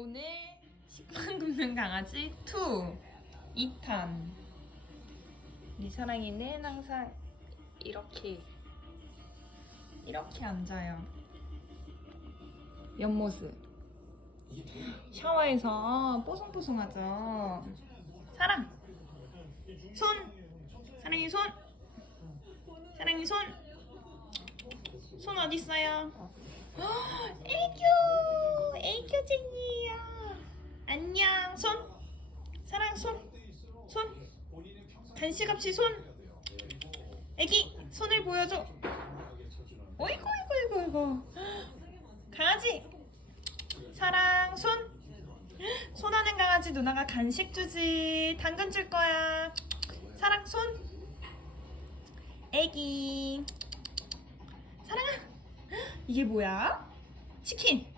오늘 식빵 굽는 강아지 2탄. 우리 사랑이는 항상 이렇게 앉아요. 옆모습. 샤워해서 뽀송뽀송하죠. 사랑! 손! 사랑이 손! 사랑이 손! 손 어딨어요? 애교쟁이야. 안녕. 손. 사랑 손. 손. 간식 없이 손. 애기 손을 보여줘. 어이구 이구 이구 이구. 강아지. 사랑 손. 손하는 강아지 누나가 간식 주지. 당근 줄 거야. 사랑 손. 애기. 사랑아. 이게 뭐야? 치킨.